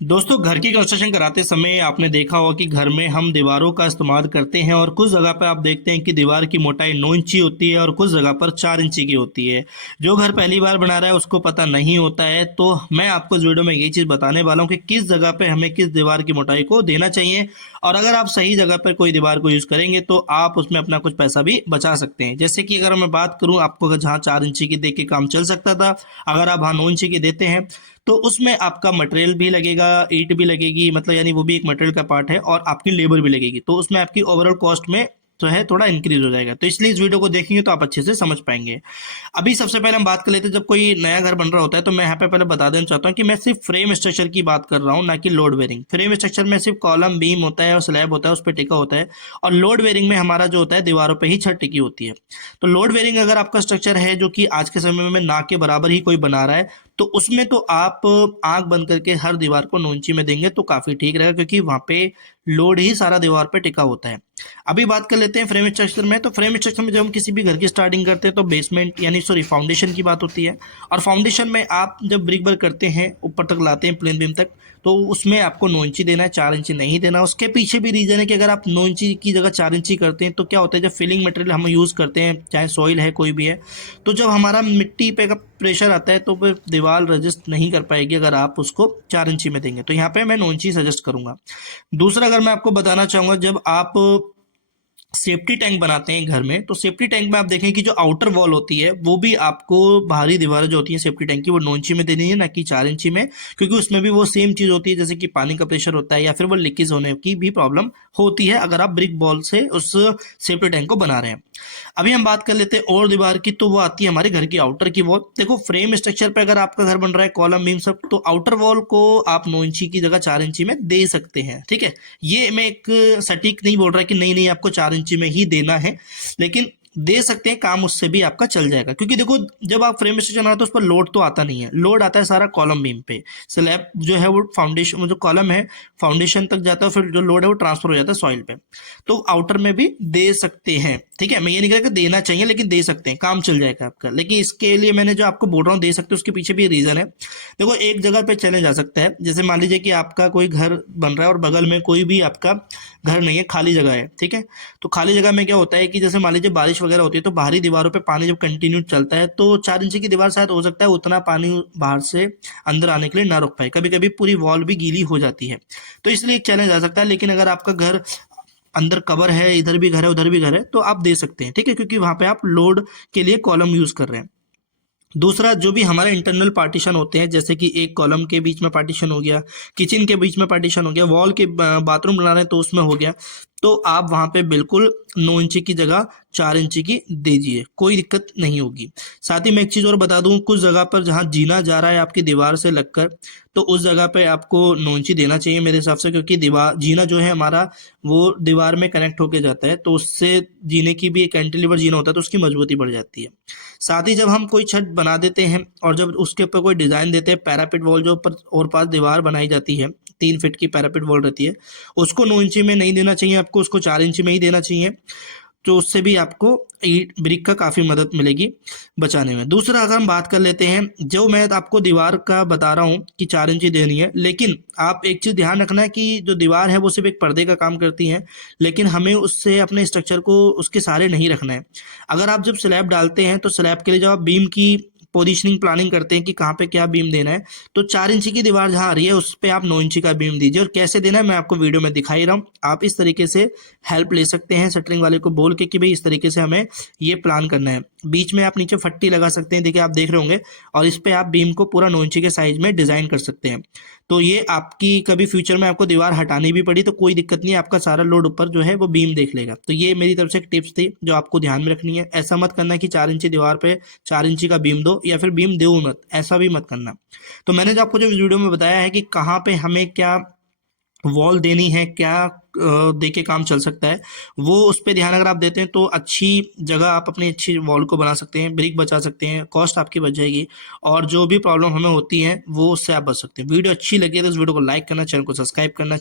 दोस्तों, घर की कंस्ट्रक्शन कराते समय आपने देखा होगा कि घर में हम दीवारों का इस्तेमाल करते हैं और कुछ जगह पर आप देखते हैं कि दीवार की मोटाई 9 इंची होती है और कुछ जगह पर 4 इंची की होती है। जो घर पहली बार बना रहा है उसको पता नहीं होता है, तो मैं आपको इस वीडियो में ये चीज़ बताने वाला हूँ कि किस जगह पे हमें किस दीवार की मोटाई को देना चाहिए। और अगर आप सही जगह पर कोई दीवार को यूज़ करेंगे तो आप उसमें अपना कुछ पैसा भी बचा सकते हैं। जैसे कि अगर मैं बात करूँ, आपको अगर जहाँ 4 इंची की दे के काम चल सकता था, अगर आप वहाँ 9 इंची की देते हैं तो उसमें आपका मटेरियल भी लगेगा, ईंट भी लगेगी, मतलब यानी वो भी एक मटेरियल का पार्ट है, और आपकी लेबर भी लगेगी, तो उसमें आपकी ओवरऑल कॉस्ट में जो है थोड़ा इंक्रीज हो जाएगा। तो इसलिए इस वीडियो को देखेंगे तो आप अच्छे से समझ पाएंगे। अभी सबसे पहले हम बात कर लेते हैं, जब कोई नया घर बन रहा होता है तो मैं यहाँ पे पहले बता देना चाहता हूँ कि मैं सिर्फ फ्रेम स्ट्रक्चर की बात कर रहा हूँ, ना कि लोड बेरिंग। फ्रेम स्ट्रक्चर में सिर्फ कॉलम बीम होता है और स्लैब होता है, उस पर टिका होता है। और लोड बेरिंग में हमारा जो होता है दीवारों पर ही छत टिकी होती है। तो लोड बेरिंग अगर आपका स्ट्रक्चर है जो कि आज के समय में ना के बराबर ही कोई बना रहा है, तो उसमें तो आप आंख बंद करके हर दीवार को 9 इंची में देंगे तो काफी ठीक रहेगा, क्योंकि वहां पे लोड ही सारा दीवार पे टिका होता है। अभी बात कर लेते हैं फ्रेम स्ट्रक्चर में। तो फ्रेम स्ट्रक्चर में जब हम किसी भी घर की स्टार्टिंग करते हैं तो बेसमेंट यानी सॉरी फाउंडेशन की बात होती है। और फाउंडेशन में आप जब ब्रिक वर्क करते हैं, ऊपर तक लाते हैं प्लेन बीम तक, तो उसमें आपको 9 इंची देना है, 4 इंची नहीं देना। उसके पीछे भी रीजन है कि अगर आप 9 इंची की जगह 4 इंची करते हैं तो क्या होता है, जब फिलिंग मटेरियल हम यूज़ करते हैं, चाहे सॉइल है कोई भी है, तो जब हमारा मिट्टी पे का प्रेशर आता है तो फिर दीवार रजिस्ट नहीं कर पाएगी अगर आप उसको 4 इंची में देंगे। तो यहाँ पे मैं 9 इंची सजेस्ट करूंगा। दूसरा, अगर मैं आपको बताना चाहूंगा, जब आप सेफ्टी टैंक बनाते हैं घर में, तो सेफ्टी टैंक में आप देखें कि जो आउटर वॉल होती है वो भी आपको, बाहरी दीवारें जो होती है सेफ्टी टैंक की, वो 9 इंची में देनी है, ना कि 4 इंची में। क्योंकि उसमें भी वो सेम चीज होती है, जैसे कि पानी का प्रेशर होता है या फिर वो लीकेज होने की भी प्रॉब्लम होती है अगर आप ब्रिक बॉल से उस सेफ्टी टैंक को बना रहे हैं। अभी हम बात कर लेते हैं और दीवार की, तो वो आती है हमारे घर की आउटर की वॉल। देखो, फ्रेम स्ट्रक्चर पे अगर आपका घर बन रहा है कॉलम बीम सब, तो आउटर वॉल को आप 9 इंची की जगह 4 इंची में दे सकते हैं, ठीक है। ये मैं एक सटीक नहीं बोल रहा कि नहीं नहीं आपको 4 इंची में ही देना है, लेकिन दे सकते हैं, काम उससे भी आपका चल जाएगा। क्योंकि देखो, जब आप फ्रेम स्ट्रक्चर बनाते हो तो उस पर लोड तो आता नहीं है, लोड आता है सारा कॉलम बीम पे। स्लैब जो है वो फाउंडेशन, जो कॉलम है फाउंडेशन तक जाता है, फिर जो लोड है वो ट्रांसफर हो जाता है सॉइल पे। तो आउटर में भी दे सकते हैं, ठीक है। मैं ये नहीं कह रहा कि देना चाहिए, लेकिन दे सकते हैं, काम चल जाएगा आपका। लेकिन इसके लिए मैंने जो आपको बोल रहा हूँ दे सकते हो, उसके पीछे भी रीजन है। देखो, एक जगह पे चले जा सकता है, जैसे मान लीजिए कि आपका कोई घर बन रहा है और बगल में कोई भी आपका घर नहीं है, खाली जगह है, ठीक है। तो खाली जगह में क्या होता है कि जैसे मान लीजिए बारिश वगैरह होती है तो बाहरी दीवारों पे पानी जब कंटिन्यू चलता है तो 4 इंची की दीवार शायद हो सकता है उतना पानी बाहर से अंदर आने के लिए ना रोक पाए, कभी कभी पूरी वॉल भी गीली हो जाती है। तो इसलिए एक चैलेंज आ सकता है। लेकिन अगर आपका घर अंदर कवर है, इधर भी घर है उधर भी घर है, तो आप दे सकते हैं, ठीक है, क्योंकि वहां पे आप लोड के लिए कॉलम यूज कर रहे हैं। दूसरा, जो भी हमारे इंटरनल पार्टीशन होते हैं, जैसे कि एक कॉलम के बीच में पार्टीशन हो गया, किचन के बीच में पार्टीशन हो गया, वॉल के बाथरूम बना रहे हैं तो उसमें हो गया, तो आप वहां पे बिल्कुल 9 इंची की जगह 4 इंची की दीजिए, कोई दिक्कत नहीं होगी। साथ ही मैं एक चीज और बता दूं, कुछ जगह पर जहां जीना जा रहा है आपकी दीवार से लगकर, तो उस जगह पे आपको 9 इंची देना चाहिए मेरे हिसाब से, क्योंकि दीवार जीना जो है हमारा वो दीवार में कनेक्ट होके जाता है, तो उससे जीने की भी, एक कैंटिलीवर जीना होता है तो उसकी मजबूती बढ़ जाती है। साथ ही जब हम कोई छत बना देते हैं और जब उसके ऊपर कोई डिजाइन देते हैं, पैरापिट वॉल जो ऊपर और पास दीवार बनाई जाती है, 3 फीट की पैरापिट वॉल रहती है, उसको 9 इंची में नहीं देना चाहिए आपको, उसको 4 इंची में ही देना चाहिए। तो उससे भी आपको ईंट ब्रिक का काफी मदद मिलेगी बचाने में। दूसरा, अगर हम बात कर लेते हैं, जो मैं आपको दीवार का बता रहा हूँ कि 4 इंची देनी है, लेकिन आप एक चीज ध्यान रखना है कि जो दीवार है वो सिर्फ एक पर्दे का काम करती है, लेकिन हमें उससे अपने स्ट्रक्चर को उसके सहारे नहीं रखना है। अगर आप जब स्लैब डालते हैं तो स्लैब के लिए जब आप बीम की पोजिशनिंग प्लानिंग करते हैं कि कहाँ पे क्या बीम देना है, तो 4 इंची की दीवार जहाँ आ रही है उस पर आप 9 इंची का बीम दीजिए। और कैसे देना है मैं आपको वीडियो में दिखा ही रहा हूँ, आप इस तरीके से हेल्प ले सकते हैं शटरिंग वाले को बोल के कि भाई इस तरीके से हमें ये प्लान करना है। बीच में आप नीचे फट्टी लगा सकते हैं, देखिए आप देख रहे होंगे, और इस पे आप बीम को पूरा 9 इंची के साइज में डिजाइन कर सकते हैं। तो ये आपकी कभी फ्यूचर में आपको दीवार हटानी भी पड़ी तो कोई दिक्कत नहीं है, आपका सारा लोड ऊपर जो है वो बीम देख लेगा। तो ये मेरी तरफ से एक टिप्स थी जो आपको ध्यान में रखनी है। ऐसा मत करना कि 4 इंची दीवार पे 4 इंची का बीम दो, या फिर बीम दो मत, ऐसा भी मत करना। तो मैंने जो आपको जो वीडियो में बताया है कि कहाँ पे हमें क्या वॉल देनी है, क्या दे के काम चल सकता है, वो उस पर ध्यान अगर आप देते हैं तो अच्छी जगह आप अपनी अच्छी वॉल को बना सकते हैं, ब्रिक बचा सकते हैं, कॉस्ट आपकी बच जाएगी, और जो भी प्रॉब्लम हमें होती है वो उससे आप बच सकते हैं। वीडियो अच्छी लगी तो इस वीडियो को लाइक करना, चैनल को सब्सक्राइब करना।